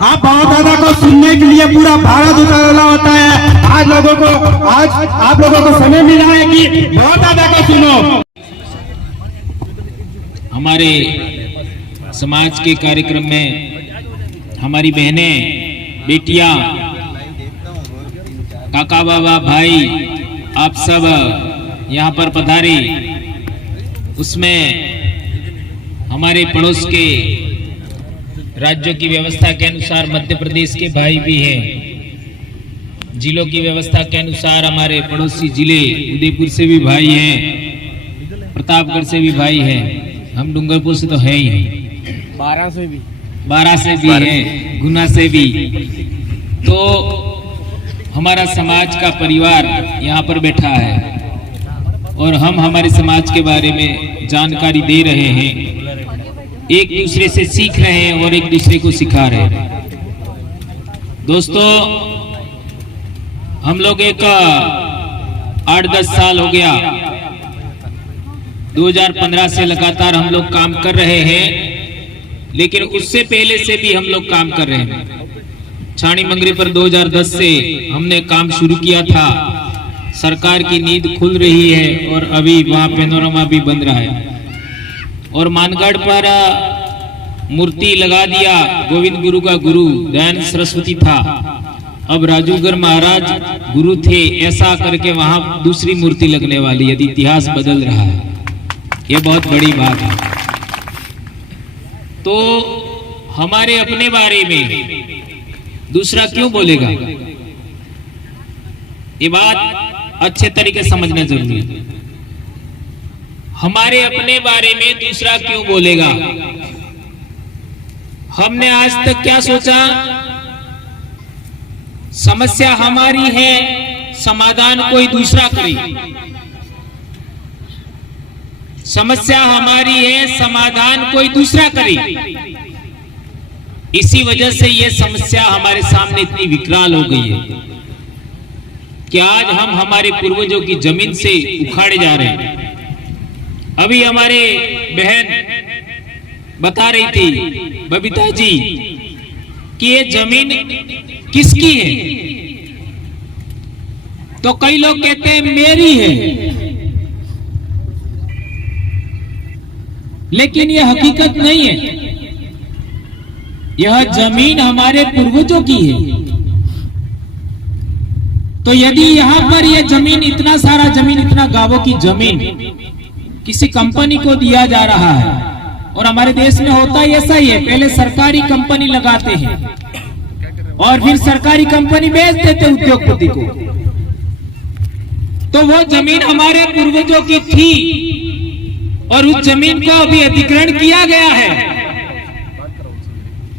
आप बहुत दादा को सुनने के लिए पूरा भारत उतरना होता है। आज आप लोगों को समय मिला है कि बहुत दादा को सुनो। हमारे समाज के कार्यक्रम में हमारी बहनें, बेटियां, काका बाबा, भाई, आप सब यहाँ पर पधारे। उसमें हमारे पड़ोस के राज्यों की व्यवस्था के अनुसार मध्य प्रदेश के भाई भी हैं। जिलों की व्यवस्था के अनुसार हमारे पड़ोसी जिले उदयपुर से भी भाई हैं, प्रतापगढ़ से भी भाई हैं, हम डूंगरपुर से तो है ही हैं, 12 से भी हैं, गुना से भी। तो हमारा समाज का परिवार यहाँ पर बैठा है और हम हमारे समाज के बारे में जानकारी दे रहे हैं, एक दूसरे से सीख रहे हैं और एक दूसरे को सिखा रहे हैं। दोस्तों, हम लोग एक 8-10 साल हो गया, 2015 से लगातार हम लोग काम कर रहे हैं, लेकिन उससे पहले से भी हम लोग काम कर रहे हैं। छाणी मंगरी पर 2010 से हमने काम शुरू किया था। सरकार की नींद खुल रही है और अभी वहां पैनोरमा भी बन रहा है। और मानगढ़ पर मूर्ति लगा दिया, गोविंद गुरु का गुरु दयानंद सरस्वती था, अब राजूगर महाराज गुरु थे, ऐसा करके वहां दूसरी मूर्ति लगने वाली है। इतिहास बदल रहा है, ये बहुत बड़ी बात है। तो हमारे अपने बारे में दूसरा क्यों बोलेगा, ये बात अच्छे तरीके से समझना जरूरी है। हमारे अपने बारे में दूसरा क्यों बोलेगा? हमने आज तक क्या सोचा, समस्या हमारी है, समाधान कोई दूसरा करे। समस्या हमारी है, समाधान कोई दूसरा करे। इसी वजह से ये समस्या हमारे सामने इतनी विकराल हो गई है कि आज हम हमारे पूर्वजों की जमीन से उखाड़े जा रहे हैं। अभी हमारे बहन बता रही थी, बबीता जी, कि ये जमीन किसकी है? तो कई लोग कहते हैं मेरी है, लेकिन यह हकीकत नहीं है। यह जमीन हमारे पूर्वजों की है। तो यदि यहां पर यह जमीन, इतना सारा जमीन, इतना गांवों की जमीन किसी कंपनी को दिया जा रहा है, और हमारे देश में होता ही ऐसा ही है, पहले सरकारी कंपनी लगाते हैं और फिर सरकारी कंपनी बेच देते उद्योगपति को। तो वो जमीन हमारे पूर्वजों की थी और उस जमीन को अभी अधिग्रहण किया गया है,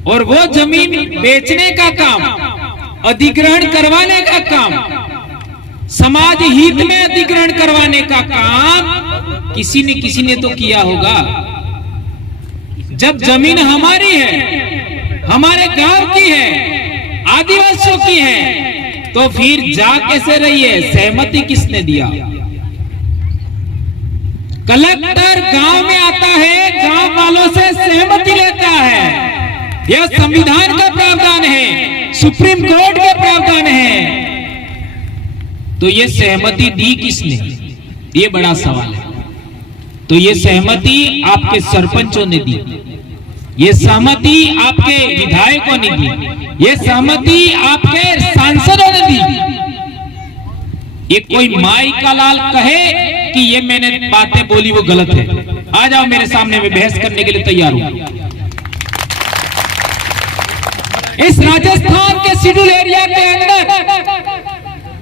और वो जमीन बेचने का काम, अधिग्रहण करवाने का काम, समाज हित में अधिग्रहण करवाने का काम किसी ने तो किया होगा। जब जमीन हमारी है, हमारे गांव की है, आदिवासियों की है, तो फिर जा कैसे रही है? सहमति किसने दिया? कलेक्टर गांव में आता है, गांव वालों से सहमति लेता है। यह संविधान का प्रावधान है, सुप्रीम कोर्ट का प्रावधान है। तो ये सहमति दी किसने? ये बड़ा सवाल है। तो ये सहमति आपके सरपंचों ने दी, ये सहमति आपके विधायकों ने दी, ये सहमति आपके सांसदों ने दी। ये कोई माई का लाल कहे कि ये मैंने बातें बोली वो गलत है, आ जाओ मेरे सामने, में बहस करने के लिए तैयार हूं। इस राजस्थान के शेड्यूल एरिया के अंदर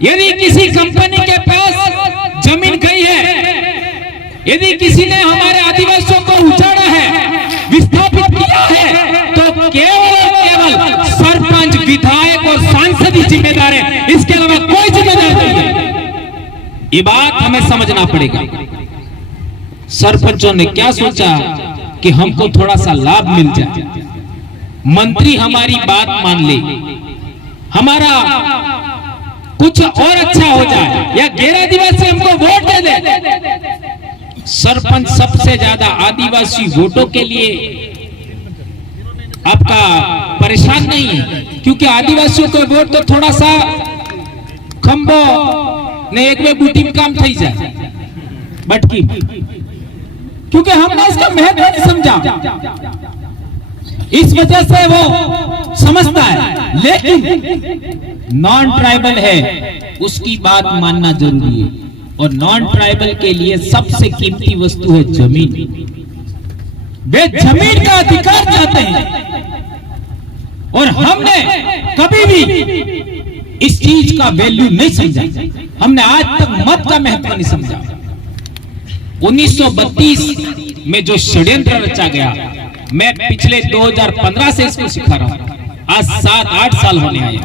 यदि किसी कंपनी के पास जमीन गई है, यदि किसी ने हमारे आदिवासियों को उजाड़ा है, विस्थापित किया है, तो केवल सरपंच, विधायक और सांसद ही जिम्मेदार है, इसके अलावा कोई जिम्मेदार नहीं है। ये बात हमें समझना पड़ेगा। सरपंचों ने क्या सोचा कि हमको थोड़ा सा लाभ मिल जाए, मंत्री हमारी बात मान ले, हमारा कुछ और अच्छा हो जाए, या गैर आदिवासी हमको वोट दे दे। सरपंच सबसे ज्यादा आदिवासी वोटों के लिए आपका परेशान नहीं है, क्योंकि आदिवासियों को वोट तो थोड़ा सा खंबो ने एक में बूटी में काम थी जाए बटकी, क्योंकि हमने इसका महत्व नहीं समझा, इस वजह से वो समझता है। लेकिन नॉन ट्राइबल है उसकी बात मानना जरूरी है, और नॉन ट्राइबल के लिए सबसे कीमती वस्तु है जमीन। वे जमीन का अधिकार चाहते हैं, और हमने कभी भी इस चीज का वैल्यू नहीं समझा। हमने आज तक मत का महत्व नहीं समझा। 1932 में जो षड्यंत्र रचा गया, मैं पिछले 2015 से इसको सिखा रहा हूं, आज 7-8 साल होने आए।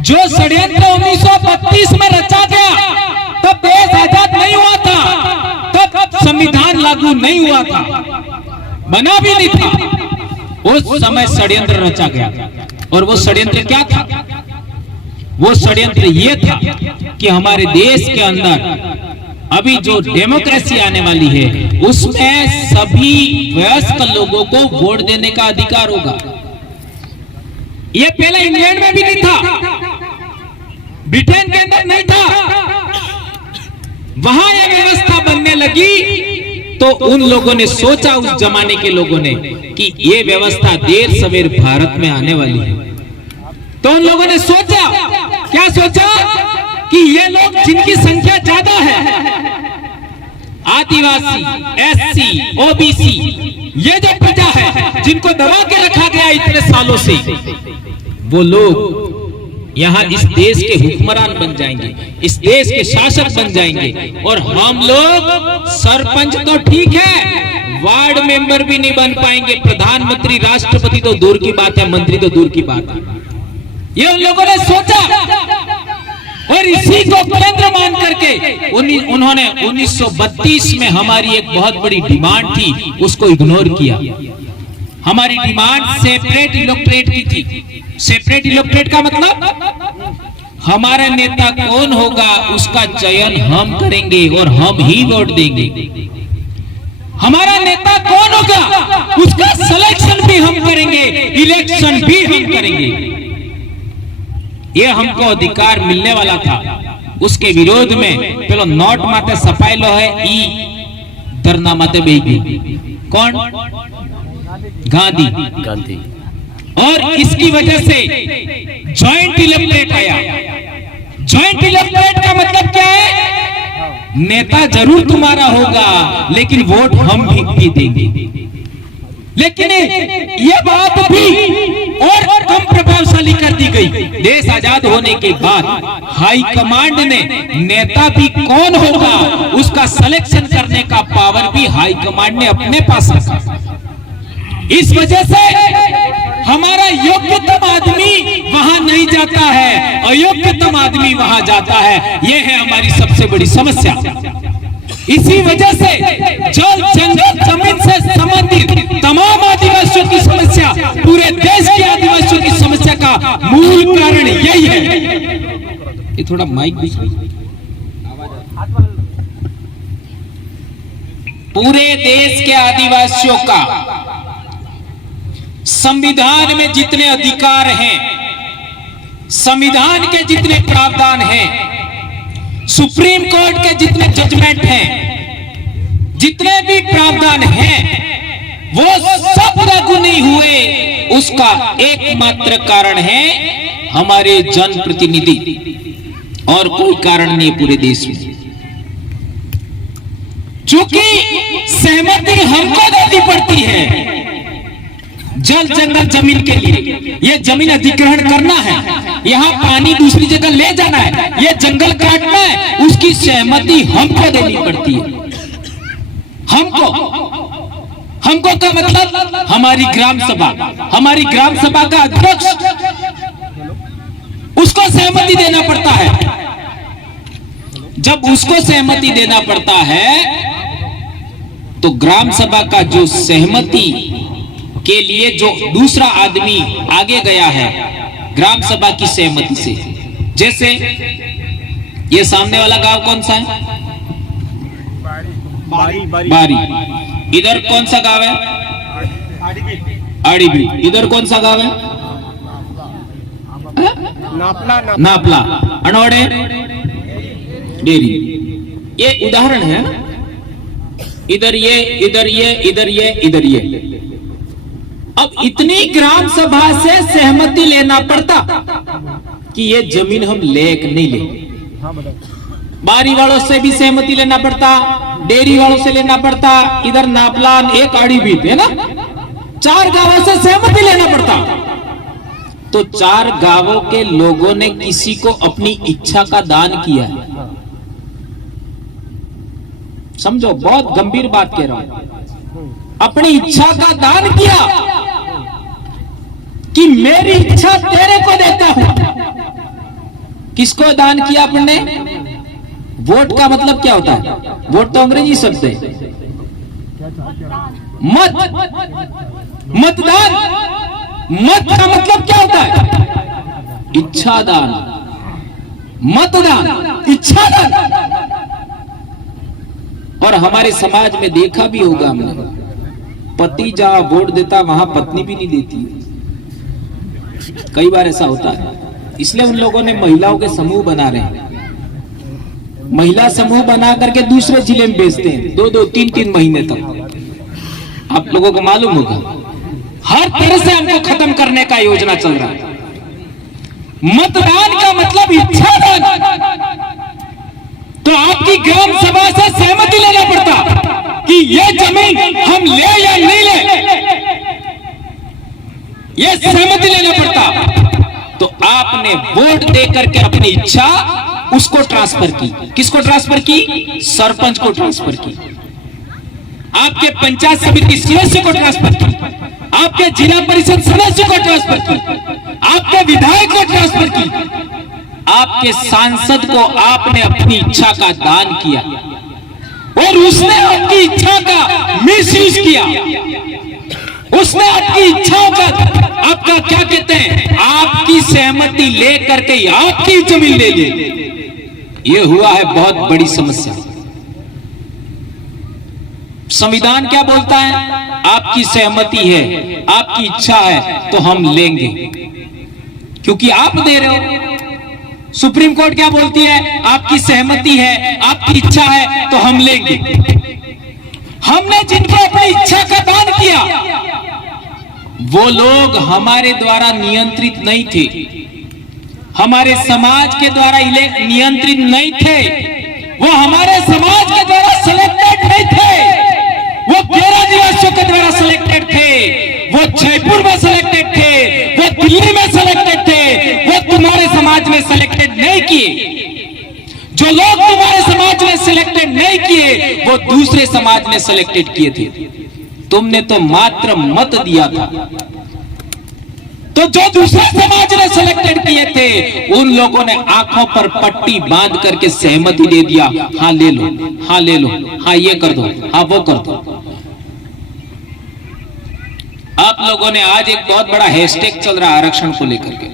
जो षड्यंत्र 1932 में रचा गया, तब देश आजाद नहीं हुआ था, तब संविधान लागू नहीं हुआ था, बना भी नहीं था। उस समय षड्यंत्र रचा गया, और वो षड्यंत्र क्या था? वो षड्यंत्र ये था कि हमारे देश के अंदर अभी जो डेमोक्रेसी आने वाली है, उसमें सभी वयस्क लोगों को वोट देने का अधिकार होगा। ये पहले इंग्लैंड में भी नहीं था, ब्रिटेन के अंदर नहीं था। वहां ये व्यवस्था बनने लगी तो उन लोगों ने सोचा, उस जमाने के लोगों ने, कि ये व्यवस्था देर सवेर भारत में आने वाली है। तो उन लोगों ने सोचा, क्या सोचा कि ये लोग जिनकी संख्या ज्यादा है, आदिवासी, एससी, ओबीसी, ये जो प्रजा है जिनको दबा के रखा गया इतने सालों से, वो लोग यहाँ इस देश के हुक्मरान बन जाएंगे, इस देश के शासक बन जाएंगे। और हम लोग सरपंच तो ठीक है, वार्ड मेंबर भी नहीं बन पाएंगे, प्रधानमंत्री, राष्ट्रपति तो दूर की बात है, मंत्री तो दूर की बात है। ये उन लोगों ने सोचा, और इसी को केंद्र मान करके उन्होंने 1932 में हमारी एक बहुत बड़ी डिमांड थी, उसको इग्नोर किया। हमारी डिमांड सेपरेट इलेक्टोरेट की थी। सेपरेट इलेक्टोरेट का मतलब, हमारा नेता कौन होगा उसका चयन हम करेंगे और हम ही वोट देंगे। हमारा नेता कौन होगा उसका सिलेक्शन भी हम करेंगे, इलेक्शन भी हम करेंगे। ये हमको अधिकार मिलने वाला था। उसके विरोध में पेलो नोट माते सपायलो है, ई धरना माते बेगी। कौन? गांधी। और इसकी वजह से जॉइंट इलेक्टोरेट आया। जॉइंट इलेक्टोरेट का मतलब क्या है? नेता जरूर तुम्हारा होगा, लेकिन वोट हम भी देंगे। लेकिन ये बात भी और कम प्रभावशाली कर दी गई। देश आजाद होने के बाद हाई कमांड ने नेता भी कौन होगा उसका सिलेक्शन करने का पावर भी हाई कमांड ने अपने पास रखा। इस वजह से हमारा योग्यतम आदमी वहां नहीं जाता है, अयोग्यतम आदमी वहां जाता है। यह है हमारी सबसे बड़ी समस्या। इसी वजह से जल, जंगल, जमीन से संबंधित तमाम आदिवासियों की समस्या, पूरे देश के आदिवासियों की समस्या का मूल कारण यही है। ये थोड़ा माइक भी, पूरे देश के आदिवासियों का संविधान में जितने अधिकार हैं, संविधान के जितने प्रावधान हैं, सुप्रीम कोर्ट के जितने जजमेंट हैं, जितने भी प्रावधान हैं, वो सब लागू नहीं हुए। उसका एकमात्र कारण है हमारे जनप्रतिनिधि, और कोई कारण नहीं पूरे देश में। चूंकि सहमति हमको देनी पड़ती है जल, जंगल, जमीन के लिए। ये जमीन अधिग्रहण करना है, यहाँ पानी दूसरी जगह ले जाना है, ये जंगल काटना है, उसकी सहमति हमको देनी पड़ती है। हमको का मतलब हमारी ग्राम सभा का अध्यक्ष, उसको सहमति देना पड़ता है। जब उसको सहमति देना पड़ता है तो ग्राम सभा का जो सहमति के लिए जो दूसरा आदमी आगे गया है ग्राम सभा की सहमति से, जैसे ये सामने वाला गांव कौन सा है? बारी। इधर कौन सा गांव है? आड़ीबीट। इधर कौन सा गांव है? नापला। अनोड़े डेरी। ये उदाहरण है ना, इधर ये, इधर ये, इधर ये, इधर ये। अब इतनी ग्राम सभा से सहमति लेना पड़ता कि ये जमीन हम लेक नहीं ले। बारी वालों से भी सहमति लेना पड़ता, डेयरी वालों से लेना पड़ता, इधर नापलान एक आड़ीबीट है ना, 4 गांवों से सहमति लेना पड़ता। तो 4 गांवों के लोगों ने किसी को अपनी इच्छा का दान किया है। समझो, बहुत गंभीर बात कह रहा हूं। अपनी इच्छा का दान किया कि मेरी इच्छा तेरे को देता हूं। किसको दान किया आपने? वोट का मतलब क्या होता है? वोट तो अंग्रेजी शब्द है। मतदान। मत का मतलब क्या होता है? इच्छा दान। मतदान, इच्छा दान। और हमारे समाज में देखा भी होगा हमने, पति जहां वोट देता वहां पत्नी भी नहीं देती। कई बार ऐसा होता है। इसलिए उन लोगों ने महिलाओं के समूह बना रहे हैं। महिला समूह बना करके दूसरे जिले में भेजते हैं 2-2, 3-3 महीने तक। आप लोगों को मालूम होगा, हर तरह से हमको खत्म करने का योजना चल रहा है। मतदान का मतलब इच्छा दान। तो आपकी ग्राम सभा से सहमति लेना पड़ता कि यह जमीन हम ले या नहीं ले, यह सहमति लेना पड़ता। तो आपने वोट दे करके अपनी इच्छा उसको ट्रांसफर की। किसको ट्रांसफर की? सरपंच को ट्रांसफर की, आपके पंचायत समिति सदस्य को ट्रांसफर की, आपके जिला परिषद सदस्य को ट्रांसफर की, आपके विधायक को ट्रांसफर की, आपके सांसद को आपने अपनी इच्छा का दान किया और उसने आपकी इच्छा का मिसयूज किया। उसने आपकी इच्छाओं का, आपका क्या कहते हैं, आपकी सहमति ले करके आपकी जमीन ले ली। यह हुआ है बहुत बड़ी समस्या। संविधान क्या बोलता है? आपकी सहमति है, आपकी इच्छा है तो हम लेंगे, क्योंकि आप दे रहे हो। सुप्रीम कोर्ट क्या बोलती है? आपकी सहमति है, आपकी इच्छा है तो हम लेंगे। हमने जिनको अपनी इच्छा का दान किया वो लोग हमारे द्वारा नियंत्रित नहीं थे, हमारे समाज के द्वारा नियंत्रित नहीं थे, वो हमारे समाज के द्वारा सिलेक्टेड नहीं थे, वो 13 निवासियों के द्वारा सिलेक्टेड थे, वो जयपुर में सिलेक्टेड थे, वो दिल्ली में सिलेक्टेड थे, वो तुम्हारे समाज में सिलेक्टेड नहीं किए। जो लोग तुम्हारे समाज में सिलेक्टेड नहीं किए वो दूसरे समाज में सिलेक्टेड किए थे। तुमने तो मात्र मत दिया था। तो जो दूसरे समाज ने सिलेक्टेड किए थे उन लोगों ने आंखों पर पट्टी बांध करके सहमति दे दिया, हाँ ले लो, हाँ ले लो, हाँ ये कर दो, हाँ वो कर दो। आप लोगों ने आज एक बहुत बड़ा हैशटैग चल रहा है आरक्षण को लेकर के,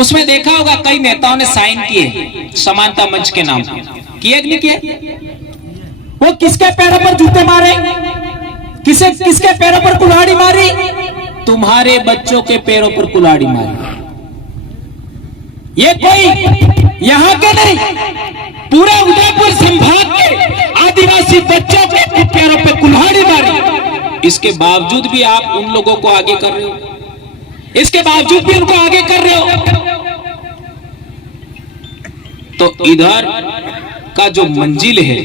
उसमें देखा होगा कई नेताओं ने साइन किए समानता मंच के नाम पर। किए कि नहीं किए? वो किसके पैरों पर जूते मारे, किसके पैरों पर कुल्हाड़ी मारी? तुम्हारे बच्चों के पैरों पर कुल्हाड़ी मारी। ये कोई यहाँ के नहीं, पूरे उदयपुर संभाग के आदिवासी बच्चों के पैरों पर कुल्हाड़ी मारी। इसके बावजूद भी आप उन लोगों को आगे कर रहे हो, इसके बावजूद भी उनको आगे कर रहे हो। तो इधर का जो मंजिल है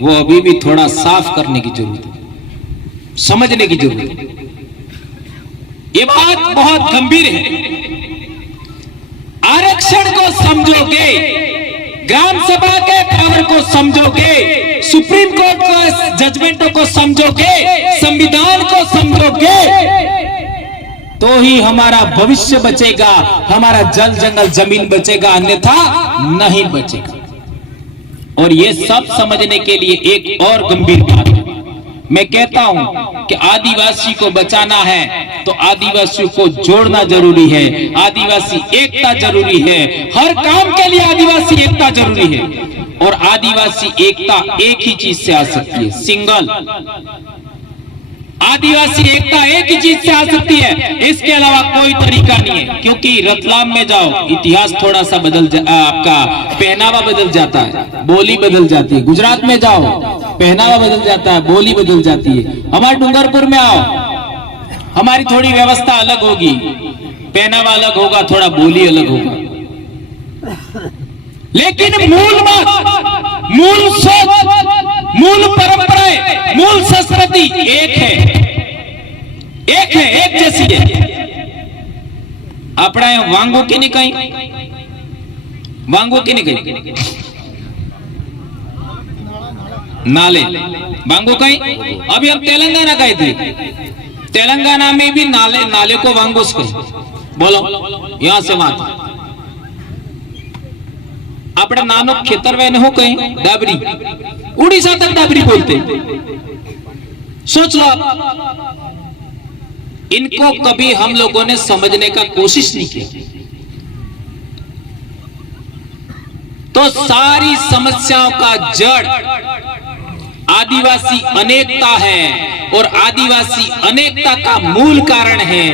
वो अभी भी थोड़ा साफ करने की जरूरत है, समझने की जरूरत है। ये बात बहुत गंभीर है। आरक्षण को समझोगे, ग्राम सभा के पावर को समझोगे, सुप्रीम कोर्ट को जजमेंटों को समझोगे, संविधान को समझोगे तो ही हमारा भविष्य बचेगा, हमारा जल जंगल जमीन बचेगा, अन्यथा नहीं बचेगा। और ये सब समझने के लिए एक और गंभीर बात है। मैं कहता हूं कि आदिवासी को बचाना है तो आदिवासियों को जोड़ना जरूरी है, आदिवासी एकता जरूरी है। हर काम के लिए आदिवासी एकता जरूरी है। और आदिवासी एकता एक ही चीज से आ सकती है, सिंगल। आदिवासी एकता एक ही चीज से आ सकती है, इसके अलावा कोई तरीका नहीं है। क्योंकि रतलाम में जाओ, इतिहास थोड़ा सा आपका पहनावा बदल जाता है, बोली बदल जाती है। गुजरात में जाओ, पहनावा बदल जाता है, बोली बदल जाती है। हमारे डूंगरपुर में आओ, हमारी थोड़ी व्यवस्था अलग होगी, पहनावा अलग होगा, थोड़ा बोली अलग होगा, लेकिन मूल बात, मूल सोच, मूल परंपराएं, मूल संस्कृति एक है, एक है, एक जैसी है। अपना वांगो की नहीं कहीं, वांगो की नहीं कहीं, नाले वांगो कहीं। अभी हम तेलंगाना गए थे, तेलंगाना में भी नाले, नाले को वांगोस कहीं। बोलो यहां से वहां अपने नानो खेतर में हो कहीं डाबरी, उड़ीसा तक डाबरी बोलते। सोच लो, इनको कभी हम लोगों ने समझने का कोशिश नहीं की। तो सारी समस्याओं का जड़ आदिवासी अनेकता है, और आदिवासी अनेकता का मूल कारण है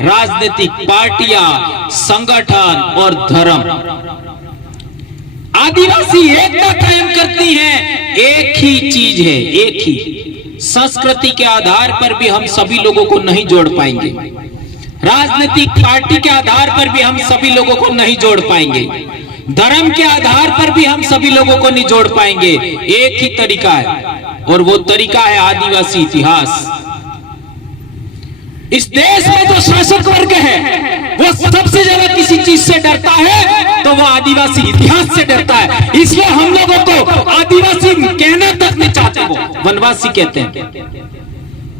राजनीतिक पार्टियां, संगठन और धर्म। आदिवासी एकता कायम करती हैं, एक ही चीज है, एक ही संस्कृति के आधार पर भी हम सभी लोगों को नहीं जोड़ पाएंगे, राजनीतिक पार्टी के आधार पर भी हम सभी लोगों को नहीं जोड़ पाएंगे, धर्म के आधार पर भी हम सभी लोगों को नहीं जोड़ पाएंगे। एक ही तरीका है, और वो तरीका है आदिवासी इतिहास। इस देश में जो शासक वर्ग है वो सबसे ज्यादा किसी चीज से डरता है तो वो आदिवासी इतिहास से डरता है। इसलिए हम लोगों को आदिवासी कहना तक नहीं चाहते, वो वनवासी कहते हैं।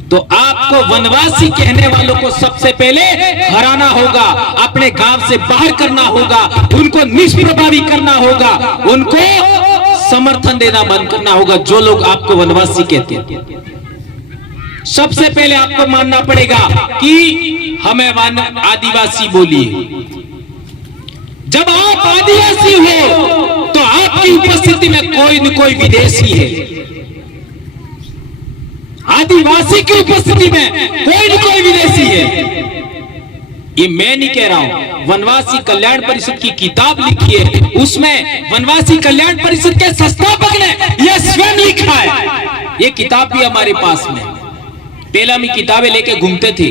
तो आपको वनवासी कहने वालों को सबसे पहले हराना होगा, अपने गांव से बाहर करना होगा, उनको निष्प्रभावी करना होगा, उनको समर्थन देना बंद करना होगा। जो लोग आपको वनवासी कहते हैं, सबसे पहले आपको मानना पड़ेगा कि हमें आदिवासी बोलिए। जब आप आदिवासी हो तो आपकी उपस्थिति में कोई न कोई विदेशी है, आदिवासी की उपस्थिति में कोई न कोई विदेशी है। ये मैं नहीं कह रहा हूं, वनवासी कल्याण परिषद की किताब लिखी है, उसमें वनवासी कल्याण परिषद के संस्थापक ने यह स्वयं लिखा है। ये किताब भी हमारे पास में, पहले हम किताबें लेके घूमते थे,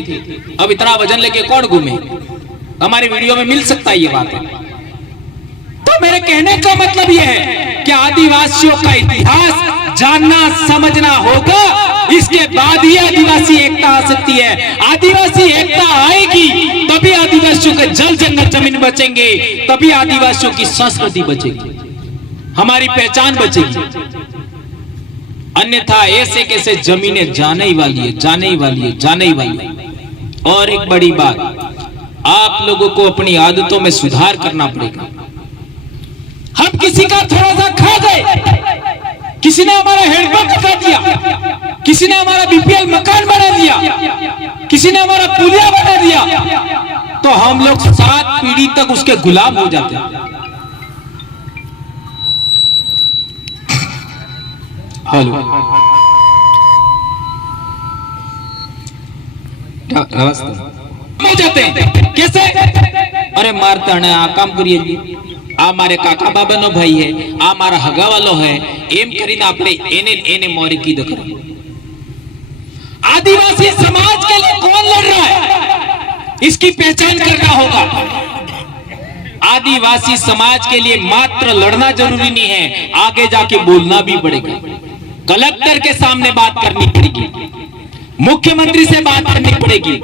अब इतना वजन लेके कौन घूमे। हमारे वीडियो में मिल सकता है ये बात है। तो मेरे कहने का मतलब यह है कि आदिवासियों का इतिहास जानना समझना होगा, इसके बाद ही आदिवासी एकता आ सकती है। आदिवासी एकता आएगी तभी आदिवासियों के जल जंगल जमीन बचेंगे, तभी आदिवासियों की संस्कृति बचेगी, हमारी पहचान बचेगी। अन्यथा ऐसे कैसे जमीनें जाने ही वाली है, जाने ही वाली है, जाने ही वाली है। और एक बड़ी बात, आप लोगों को अपनी आदतों में सुधार करना पड़ेगा। हम किसी का थोड़ा सा खा गए, किसी ने हमारा हैंडपंप बता दिया, किसी ने हमारा बीपीएल मकान बना दिया, किसी ने हमारा पुलिया बना दिया, तो हम लोग 7 पीढ़ी तक उसके गुलाम हो जाते हैं। हेलो, हो जाते हैं कैसे? अरे मारता है, आ काम करिए, आ मारे काका बाबा नो भाई है, आ मारा हगा वालो है, एम करीने आपने एने मोरी की दखल। आदिवासी समाज के लिए कौन लड़ रहा है, इसकी पहचान करना होगा। आदिवासी समाज के लिए मात्र लड़ना जरूरी नहीं है, आगे जाके बोलना भी पड़ेगा। कलेक्टर के सामने बात करनी पड़ेगी, मुख्यमंत्री से बात करनी पड़ेगी,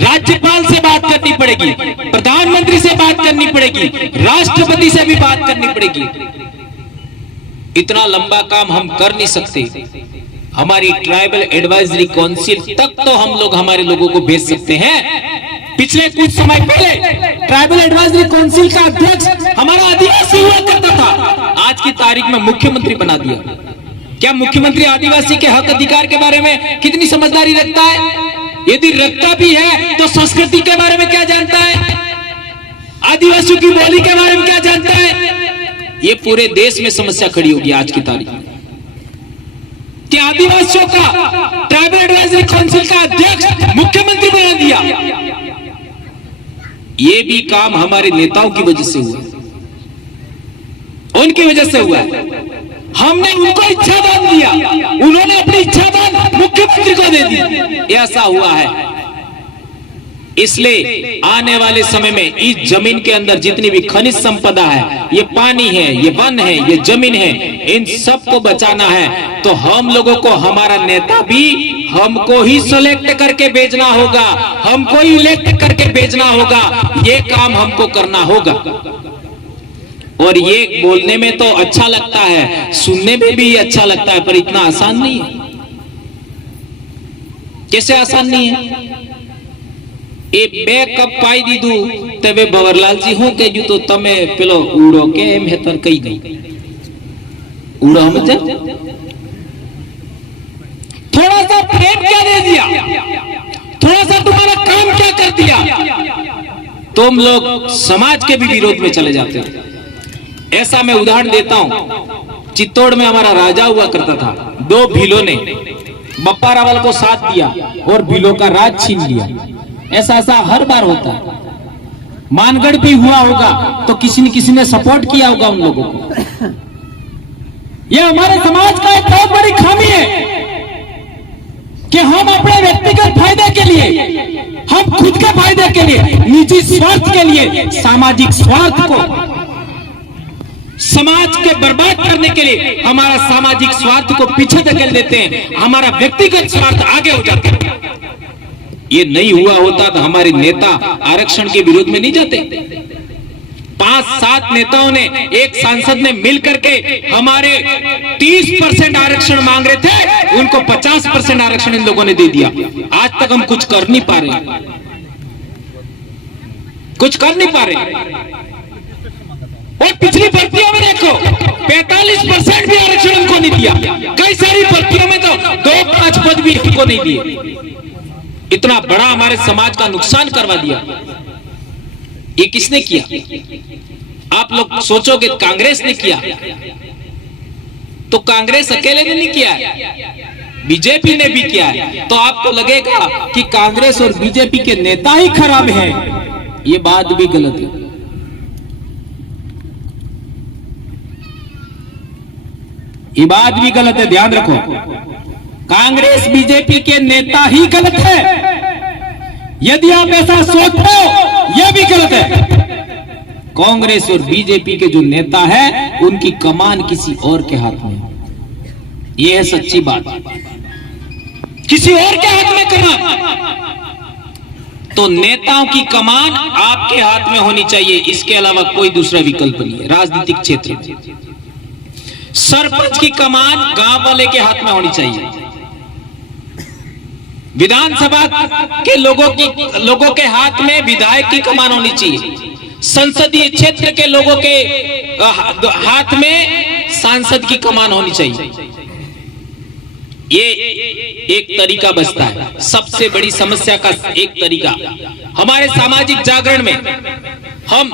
राज्यपाल से बात करनी पड़ेगी, प्रधानमंत्री से बात करनी पड़ेगी, राष्ट्रपति से भी बात करनी पड़ेगी। इतना लंबा काम हम कर नहीं सकते। हमारी ट्राइबल एडवाइजरी काउंसिल तक तो हम लोग हमारे लोगों को भेज सकते हैं। पिछले कुछ समय पहले ट्राइबल एडवाइजरी काउंसिल का अध्यक्ष हमारा आदिवासी हुआ करता था, आज की तारीख में मुख्यमंत्री बना दिया। क्या मुख्यमंत्री आदिवासी के हक अधिकार के बारे में कितनी समझदारी रखता है? यदि रखता भी है तो संस्कृति के बारे में क्या जानता है, आदिवासियों की बोली के बारे में क्या जानता है? ये पूरे देश में समस्या खड़ी होगी आज की तारीख में कि आदिवासियों का ट्राइबल एडवाइजरी काउंसिल का अध्यक्ष मुख्यमंत्री बना दिया। ये भी काम हमारे नेताओं की वजह से हुआ, उनकी वजह से हुआ। हमने उनको इच्छादान दिया, उन्होंने अपनी इच्छादान मुख्यमंत्री को दे दी, ऐसा हुआ है। इसलिए आने वाले समय में इस जमीन के अंदर जितनी भी खनिज संपदा है, ये पानी है, ये वन है, ये जमीन है, इन सबको बचाना है तो हम लोगों को हमारा नेता भी हमको ही सिलेक्ट करके भेजना होगा, हमको ही इलेक्ट करके भेजना होगा। ये काम हमको करना होगा। और ये बोलने में तो अच्छा लगता है, सुनने में भी अच्छा लगता है, पर इतना आसान नहीं है। कैसे आसान नहीं है? ए બે કપ પાઈ દીધું તવે ભવરલાલજી હું કહેજુ તો તમે પેલો ઉડો કે એમ હેતર કહી ગઈ ઉડો સમજે थोड़ा सा प्रेम क्या दे दिया, थोड़ा सा तुम्हारा काम क्या कर दिया, तुम लोग समाज के भी विरोध में चले जाते हो। ऐसा मैं उदाहरण देता हूं, चित्तौड़ में हमारा राजा हुआ करता था, 2 भीलों ने बप्पा रावल को साथ दिया और भीलों का राज छीन लिया। ऐसा ऐसा हर बार होता है। मानगढ़ भी हुआ होगा तो किसी ने सपोर्ट किया होगा उन लोगों को। यह हमारे समाज का एक बहुत बड़ी खामी है कि हम अपने व्यक्तिगत फायदे के लिए, हम खुद के फायदे के लिए, निजी स्वार्थ के लिए, सामाजिक स्वार्थ को समाज के बर्बाद करने के लिए हमारा सामाजिक स्वार्थ को पीछे धकेल देते हैं, हमारा व्यक्तिगत स्वार्थ आगे हो जाता है। ये नहीं हुआ होता तो हमारे नेता आरक्षण के विरोध में नहीं जाते। 5-7 नेताओं ने, एक सांसद ने मिलकर के हमारे 30% आरक्षण मांग रहे थे, उनको 50% आरक्षण इन लोगों ने दे दिया। आज तक हम कुछ कर नहीं पा रहे, कुछ कर नहीं पा रहे। और पिछली भर्तियों में देखो 45% भी आरक्षण उनको नहीं दिया। कई सारी भर्तियों में तो 2-5 पद भी उनको नहीं दिए। इतना बड़ा हमारे समाज का नुकसान करवा दिया। ये किसने किया? आप लोग सोचोगे कांग्रेस ने किया, तो कांग्रेस अकेले ने नहीं किया है, बीजेपी ने भी किया है। तो आपको लगेगा कि कांग्रेस और बीजेपी के नेता ही खराब हैं। ये बात भी गलत है। ये बात भी गलत है, ध्यान रखो। कांग्रेस बीजेपी के नेता ही गलत है। यदि आप ऐसा सोचते हो, यह भी गलत है। कांग्रेस और बीजेपी के जो नेता है, उनकी कमान किसी और के हाथ में, यह है सच्ची बात। किसी और के हाथ में कमान, तो नेताओं की कमान आपके हाथ में होनी चाहिए, इसके अलावा कोई दूसरा विकल्प नहीं है। राजनीतिक क्षेत्र में सरपंच की कमान गांव वाले के हाथ में होनी चाहिए। विधानसभा के लोगों के हाथ में विधायक की कमान होनी चाहिए। संसदीय क्षेत्र के लोगों के हाथ में सांसद की कमान होनी चाहिए। ये एक तरीका बचता है। सबसे बड़ी समस्या का एक तरीका, हमारे सामाजिक जागरण में हम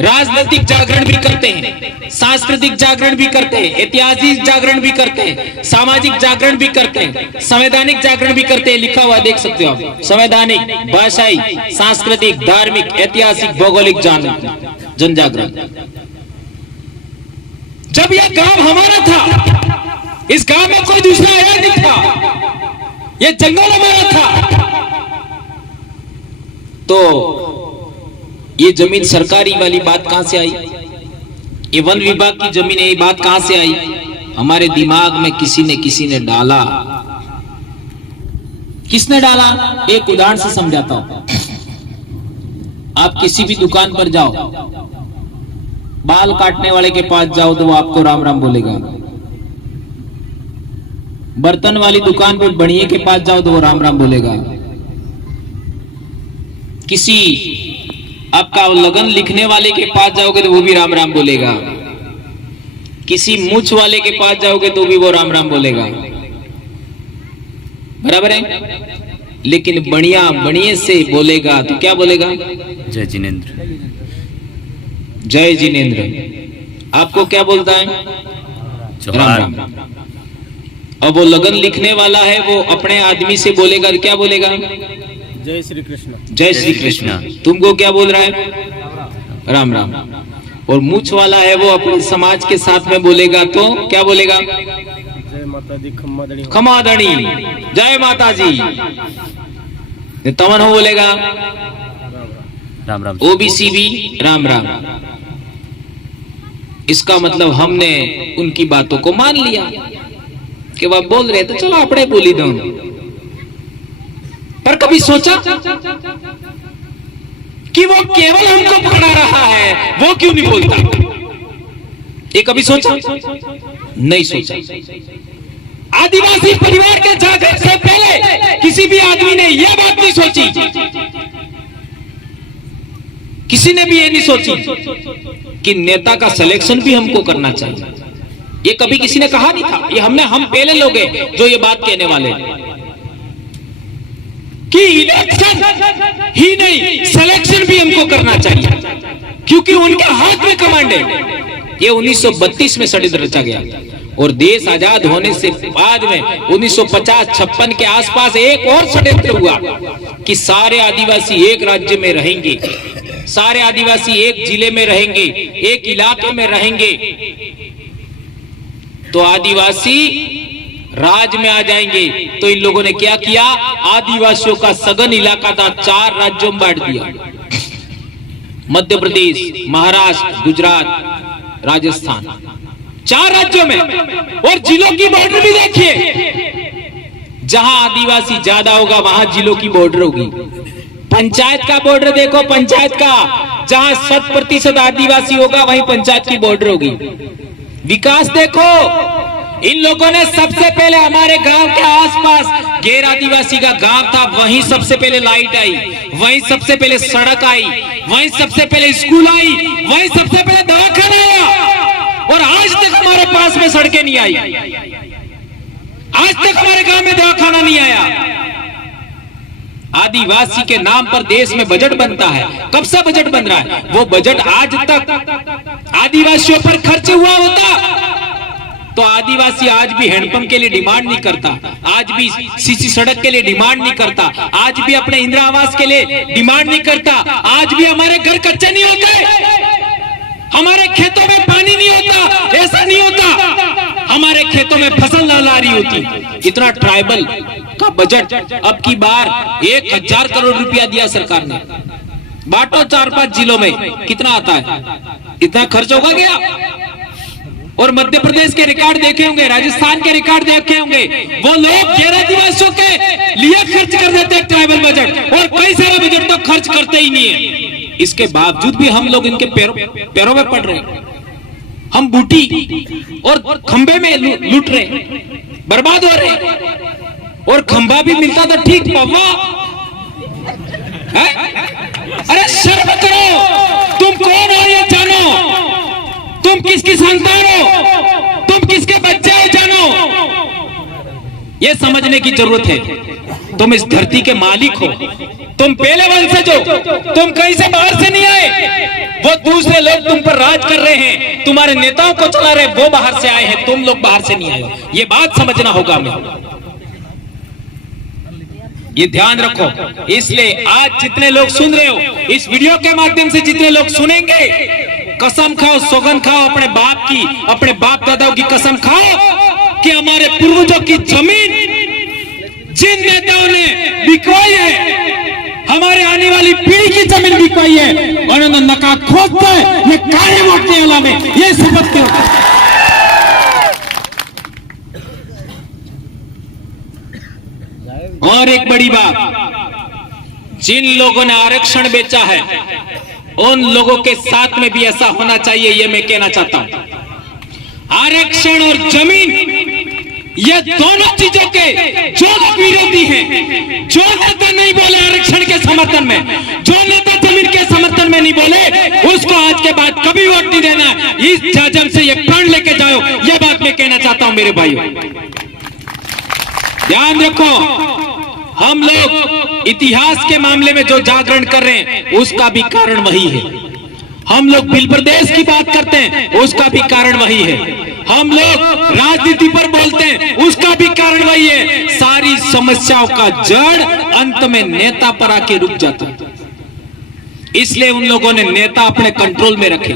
राजनीतिक जागरण भी करते हैं, सांस्कृतिक जागरण भी करते हैं, ऐतिहासिक जागरण भी करते हैं, सामाजिक जागरण भी करते हैं, संवैधानिक जागरण भी करते हैं। लिखा हुआ देख सकते हो आप, संवैधानिक, भाषाई, सांस्कृतिक, धार्मिक, ऐतिहासिक, भौगोलिक जन जागरण। जब यह गांव हमारा था, इस गांव में कोई दूसरा आया नहीं था, यह जंगल हमारा था, तो ये जमीन सरकारी वाली बात कहां से आई? ये वन विभाग की जमीन है, ये बात कहां से आई? हमारे दिमाग में किसी ने डाला। किसने डाला? एक उदाहरण से समझाता हूं। आप किसी भी दुकान पर जाओ, बाल काटने वाले के पास जाओ तो वो आपको राम राम बोलेगा। बर्तन वाली दुकान पर बढ़िया के पास जाओ तो वो राम राम बोलेगा। किसी आपका लगन लिखने वाले के पास जाओगे तो वो भी राम राम बोलेगा। किसी मूछ वाले के पास जाओगे तो भी वो राम राम बोलेगा। बराबर है? लेकिन बढ़िया से बोलेगा तो क्या बोलेगा? जय जिनेंद्र। जय जिनेंद्र। आपको क्या बोलता है? राम राम। और वो लगन लिखने वाला है, वो अपने आदमी से बोलेगा, क्या बोलेगा? जय श्री कृष्ण। जय श्री कृष्ण। तुमको क्या बोल रहा है? राम राम। और मूछ वाला है, वो अपने समाज के साथ में बोलेगा तो क्या बोलेगा? जय माता दी खम्मादड़ी खमादड़ी, जय माता जी। तमन हो बोलेगा राम राम। ओबीसी भी राम राम। इसका मतलब हमने उनकी बातों को मान लिया कि वह बोल रहे तो चलो अपने बोली दो। पर कभी सोचा कि वो केवल हमको पकड़ा रहा है, वो क्यों नहीं बोलता? ये कभी सोचा? नहीं सोचा। आदिवासी परिवार के जागरण से पहले किसी भी आदमी ने यह बात नहीं सोची, किसी ने भी ये नहीं सोची कि नेता का सिलेक्शन भी हमको करना चाहिए। ये कभी किसी ने कहा नहीं था। ये हम पहले लोग हैं जो ये बात कहने वाले कि इलेक्शन ही नहीं, सिलेक्शन भी हमको करना चाहिए, क्योंकि उनके हाथ में कमांड है। ये 1932 में षड्यंत्र रचा गया और देश आजाद होने से बाद में 1950-56 के आसपास एक और षड्यंत्र हुआ कि सारे आदिवासी एक राज्य में रहेंगे, सारे आदिवासी एक जिले में रहेंगे, एक इलाके में रहेंगे, तो आदिवासी राज में आ जाएंगे। तो इन लोगों ने क्या किया? आदिवासियों का सघन इलाका था, 4 राज्यों में बांट दिया। मध्य प्रदेश, महाराष्ट्र, गुजरात, राजस्थान, 4 राज्यों में। और जिलों की बॉर्डर भी देखिए, जहां आदिवासी ज्यादा होगा वहां जिलों की बॉर्डर होगी। पंचायत का बॉर्डर देखो, पंचायत का, जहां 100% आदिवासी होगा वहीं पंचायत की बॉर्डर होगी। विकास देखो, इन लोगों ने सबसे पहले हमारे गांव के आसपास गैर आदिवासी का गांव था, वहीं सबसे पहले लाइट आई, वहीं सबसे पहले सड़क आई, वहीं सबसे पहले स्कूल आई, वहीं सबसे पहले दवाखाना आया। और आज तक हमारे पास में सड़कें नहीं आई, आज तक हमारे गांव में दवाखाना नहीं आया। आदिवासी के नाम पर देश में बजट बनता है। कब से बजट बन रहा है? वो बजट आज तक आदिवासियों पर खर्च हुआ होता तो आदिवासी आज भी हैंडपंप के लिए डिमांड नहीं करता, आज भी सीसी सड़क के लिए डिमांड नहीं करता, आज भी अपने इंदिरा आवास के लिए डिमांड नहीं करता, आज भी हमारे घर कच्चे नहीं होते, हमारे खेतों में पानी नहीं होता, ऐसा नहीं होता, हमारे खेतों में फसल ला रही होती। इतना ट्राइबल का बजट अब की बार 1000 करोड़ रुपया दिया सरकार ने, बांटो 4-5 जिलों में, कितना आता है? इतना खर्च होगा क्या? और मध्य प्रदेश के रिकॉर्ड देखे होंगे, राजस्थान के रिकॉर्ड देखे होंगे, वो लोग गैर आदिवासियों के लिए खर्च कर देते हैं ट्राइबल बजट, और कई सारे बजट तो खर्च करते ही नहीं है। इसके बावजूद भी हम लोग इनके पैरों में पड़ रहे हैं। हम बूटी और खंबे में लूट रहे, बर्बाद हो रहे, और खंबा भी मिलता तो ठीक, पवा। अरे शर्म करो, तुम कौन हो ये जानो, तुम किसकी संतान हो, तुम किसके बच्चे हो जानो, ये समझने की जरूरत है। तुम इस धरती के मालिक हो, तुम पहले वंशज हो, तुम कहीं से बाहर से नहीं आए। वो दूसरे लोग तुम पर राज कर रहे हैं, तुम्हारे नेताओं को चला रहे, वो बाहर से आए हैं, तुम लोग बाहर से नहीं आए हो। ये बात समझना होगा हमें, ये ध्यान रखो। इसलिए आज जितने लोग सुन रहे हो, इस वीडियो के माध्यम से जितने लोग सुनेंगे, कसम खाओ, सौगंध खाओ, अपने बाप की, अपने बाप दादाओं की कसम खाओ कि हमारे पूर्वजों की जमीन जिन नेताओं ने बिकवाई है, हमारे आने वाली पीढ़ी की जमीन बिकवाई है, और उन्होंने नका खोदता है ये काले वोट केवला में, ये शपथ के और एक बड़ी बात, जिन लोगों ने आरक्षण बेचा है उन लोगों के साथ में भी ऐसा होना चाहिए, ये मैं कहना चाहता हूं। आरक्षण और जमीन, ये दोनों चीजों के जो लोग विरोधी हैं, जो नेता नहीं बोले आरक्षण के समर्थन में, जो नेता जमीन के समर्थन में नहीं बोले, उसको आज के बाद कभी वोट नहीं देना। इस जाजम से ये प्रण लेके जाओ, ये बात मैं कहना चाहता हूं मेरे भाइयों। ध्यान रखो, हम लोग इतिहास के मामले में जो जागरण कर रहे हैं उसका भी कारण वही है। हम लोग बिल प्रदेश की बात करते हैं, उसका भी कारण वही है। हम लोग राजनीति पर बोलते हैं, उसका भी कारण वही है, सारी समस्याओं का जड़ अंत में नेता पर आके रुक जाता है। इसलिए उन लोगों ने नेता अपने कंट्रोल में रखे।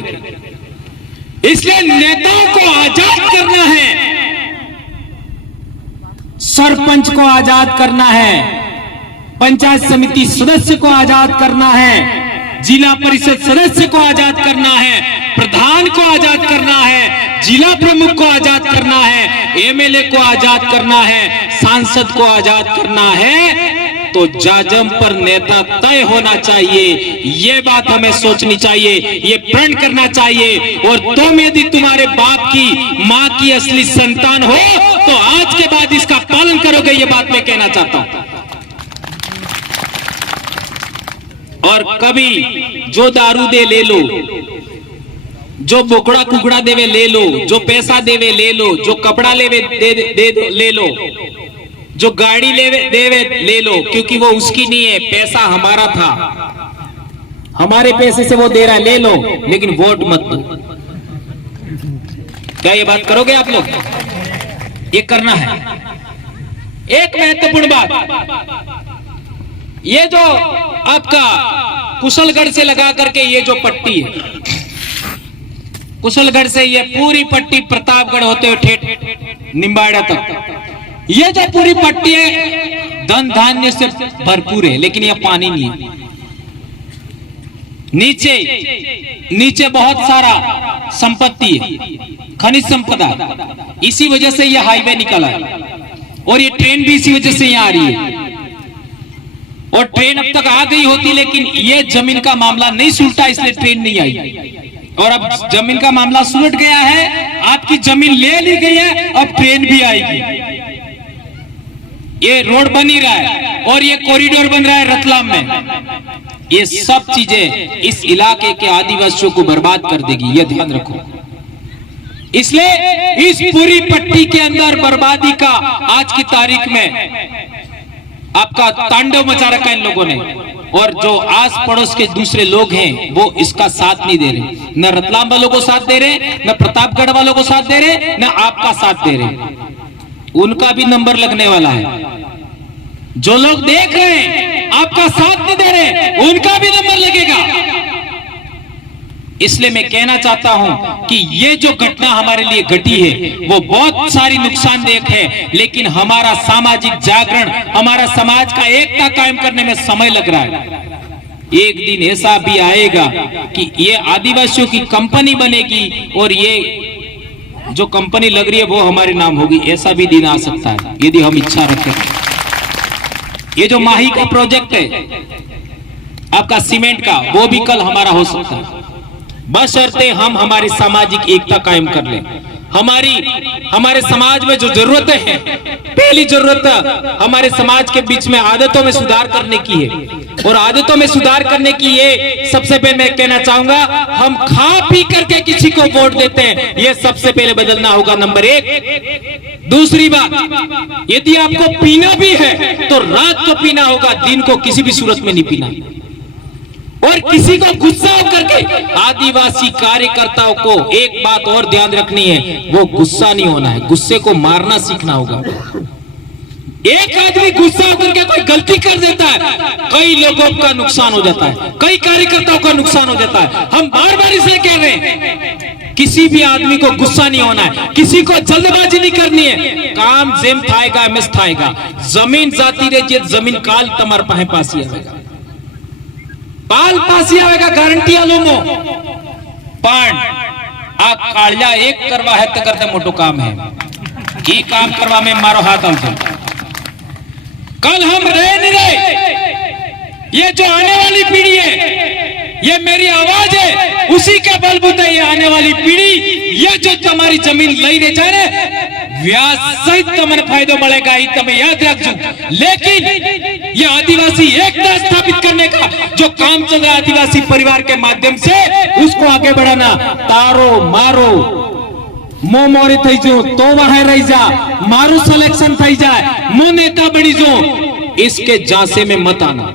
इसलिए नेताओं को आजाद करना है, सरपंच को आजाद करना है, पंचायत समिति सदस्य को आजाद करना है, जिला परिषद सदस्य को आजाद करना है, प्रधान को आजाद करना है, जिला प्रमुख को आजाद करना है, एमएलए को आजाद करना है, सांसद को आजाद करना है। तो जाजम पर नेता तय होना चाहिए, ये बात हमें सोचनी चाहिए, ये प्रण करना चाहिए। और तुम यदि तुम्हारे बाप की मां की असली संतान हो तो आज के बाद इसका पालन करोगे, ये बात मैं कहना चाहता हूं। और कभी जो दारू दे ले लो, जो बोकड़ा कुकड़ा देवे ले लो, जो पैसा देवे ले लो, जो कपड़ा लेवे दे ले लो, जो गाड़ी लेवे देवे ले लो, क्योंकि वो उसकी नहीं है, पैसा हमारा था, हमारे पैसे से वो दे रहा है, ले लो, लेकिन वोट मत दो। क्या ये बात करोगे आप लोग? ये करना है। एक महत्वपूर्ण बात, ये जो आपका कुशलगढ़ से लगा करके ये जो पट्टी है, कुशलगढ़ से ये पूरी पट्टी प्रतापगढ़ होते हुए ठेठ निम्बाड़ा तक, ये जो पूरी पट्टी है धन धान्य से भरपूर है, लेकिन यह पानी नहीं है। नीचे बहुत सारा संपत्ति है, खनिज संपदा, इसी वजह से यह हाईवे निकला है और ये ट्रेन भी इसी वजह से यहाँ आ रही है। और ट्रेन अब तक आ गई होती, लेकिन ये जमीन का मामला नहीं सुलटा, इसलिए ट्रेन नहीं आई। और अब जमीन का मामला सुलट गया है, आपकी जमीन ले ली गई है, अब ट्रेन भी आएगी। ये रोड बन ही रहा है और ये कॉरिडोर बन रहा है रतलाम में। ये सब चीजें इस इलाके के आदिवासियों को बर्बाद कर देगी, ये ध्यान रखो। इसलिए इस पूरी पट्टी के अंदर बर्बादी का आज की तारीख में आपका तांडव मचा रखा है इन लोगों ने। और जो आस पड़ोस के दूसरे लोग हैं वो इसका साथ नहीं दे रहे, न रतलाम वालों को साथ दे रहे, न प्रतापगढ़ वालों को साथ दे रहे, न आपका साथ दे रहे। उनका भी नंबर लगने वाला है। जो लोग देख रहे हैं आपका साथ नहीं दे रहे, उनका भी नंबर लगेगा। इसलिए मैं कहना चाहता हूं कि ये जो घटना हमारे लिए घटी है वो बहुत सारी नुकसानदेह है, लेकिन हमारा सामाजिक जागरण, हमारा समाज का एकता कायम करने में समय लग रहा है। एक दिन ऐसा भी आएगा कि ये आदिवासियों की कंपनी बनेगी और ये जो कंपनी लग रही है वो हमारे नाम होगी। ऐसा भी दिन आ सकता है यदि हम इच्छा रखें। ये जो माही का प्रोजेक्ट है आपका सीमेंट का, वो भी कल हमारा हो सकता है, बशर्ते हम हमारी सामाजिक एकता कायम कर लें। हमारे समाज में जो जरूरतें हैं, पहली जरूरत हमारे समाज के बीच में आदतों में सुधार करने की है। और आदतों में सुधार करने की ये सबसे पहले मैं कहना चाहूंगा, हम खा पी करके किसी को वोट देते हैं, ये सबसे पहले बदलना होगा, नंबर एक। दूसरी बात, यदि आपको पीना भी है तो रात को पीना होगा, दिन को किसी भी सूरत में नहीं पीना। और किसी को गुस्सा होकर के, आदिवासी कार्यकर्ताओं को एक बात और ध्यान रखनी है, वो गुस्सा नहीं होना है, गुस्से को मारना सीखना होगा। एक आदमी गुस्सा होकर के कोई गलती कर देता है, कई लोगों का नुकसान हो जाता है, कई कार्यकर्ताओं का नुकसान हो जाता है। हम बार बार इसे कह रहे हैं, किसी भी आदमी को गुस्सा नहीं होना है, किसी को जल्दबाजी नहीं करनी है। काम जेम थाएगा एमएस थाएगा, जमीन जाती रही, जमीन काल तमार पाहे पासी आएगा, पाल पासी आएगा, गारंटी आलो मो। पण आ कालिया एक करवा है तो करते मोटो काम है, ये काम करवा में मारो हाथ आलतो। कल हम रह नहीं रहे, ये जो आने वाली पीढ़ी है, ये मेरी आवाज है, उसी के बलबूते ये आने वाली पीढ़ी, ये जो तुम्हारी जमीन लई रहे जाए व्याज सहित तुम्हें फायदो मिलेगा, ही तुम्हें याद रखो। लेकिन ये आदिवासी एकता स्थापित करने का जो काम चल रहा है आदिवासी परिवार के माध्यम से, उसको आगे बढ़ाना। तारो मारो मो मोरी थई जो तो वहां रही जा, मारू सिलेक्शन थई जाए, मो नेता बनी जो, इसके जासे में मत आना।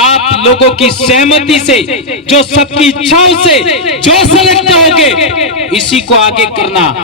आप लोगों की सहमति से, जो सबकी इच्छाओं से जो सेलेक्ट होगे, इसी को आगे करना।